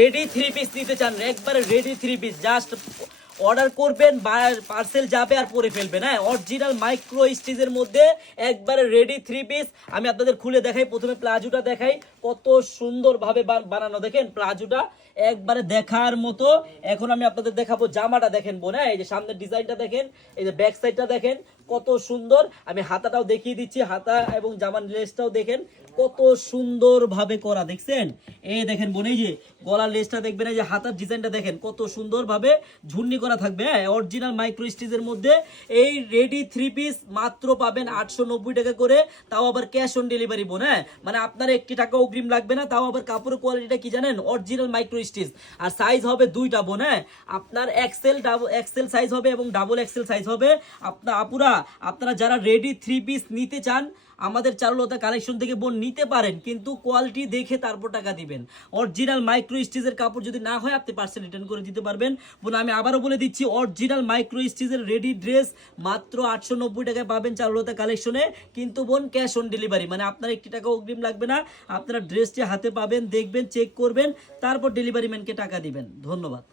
Ready three piece নিতে চান, একবারে ready three piece just order করবেন পার্সেল যাবে আর পরে ফেলবেন হ্যাঁ? অরিজিনাল মাইক্রো স্টিজের মধ্যে একবারে রেডি থ্রি পিস আমি আপনাদের খুলে দেখাই, প্রথমে প্লাজোটা দেখাই, কত সুন্দরভাবে বানানো। দেখেন, প্লাজোটা একবারে দেখার মতো। এখন আমি আপনাদের দেখাবো জামাটা, দেখেন বোন হ্যাঁ? এই যে সামনের ডিজাইনটা দেখেন, এই যে ব্যাক সাইডটা দেখেন। কত সুন্দর। আমি হাতাটাও দেখিয়ে দিচ্ছি, হাতা এবং জামার লেসটাও দেখেন, কত সুন্দর ভাবে করা, দেখছেন? এই দেখেন বোন, এই যে গলার লেসটা দেখবেন, এই যে হাতার ডিজাইনটা দেখেন, কত সুন্দর ভাবে ঝুন্নি করা থাকবে হ্যাঁ? অরিজিনাল মাইক্রো মধ্যে এই রেডি থ্রি পিস মাত্র পাবেন আটশো নব্বই টাকা করে, তাও আবার ক্যাশ অন ডেলিভারি বোন হ্যাঁ? মানে আপনার একটি টাকা অগ্রিম লাগবে না, তাও আবার কাপড়ের কোয়ালিটিটা কি জানেন? অরিজিনাল মাইক্রো আর সাইজ হবে দুইটা বোন হ্যাঁ? আপনার এক্সেল ডাবল এক্সেল সাইজ হবে এবং ডাবল এক্সেল সাইজ হবে। আপনার আপুরা আপনারা যারা রেডি থ্রি পিস নিতে চান, আমাদের চারুলতা কালেকশন থেকে বোন নিতে পারেন, কিন্তু কোয়ালিটি দেখে তারপর টাকা দিবেন। অরিজিনাল মাইক্রো স্টিচের কাপড় যদি না হয়, আপনি পার্সেল রিটার্ন করে দিতে পারবেন। বোন, আমি আবারও বলে দিচ্ছি অরিজিনাল মাইক্রো স্টিচের রেডি ড্রেস মাত্র আটশো নব্বই টাকায় পাবেন চারুলতা কালেকশনে কিন্তু বোন ক্যাশ অন ডেলিভারি মানে আপনার একটি টাকা অগ্রিম লাগবে না। আপনারা ড্রেসটি হাতে পাবেন, দেখবেন চেক করবেন, তারপর ডেলিভারি ম্যানকে টাকা দিবেন। ধন্যবাদ।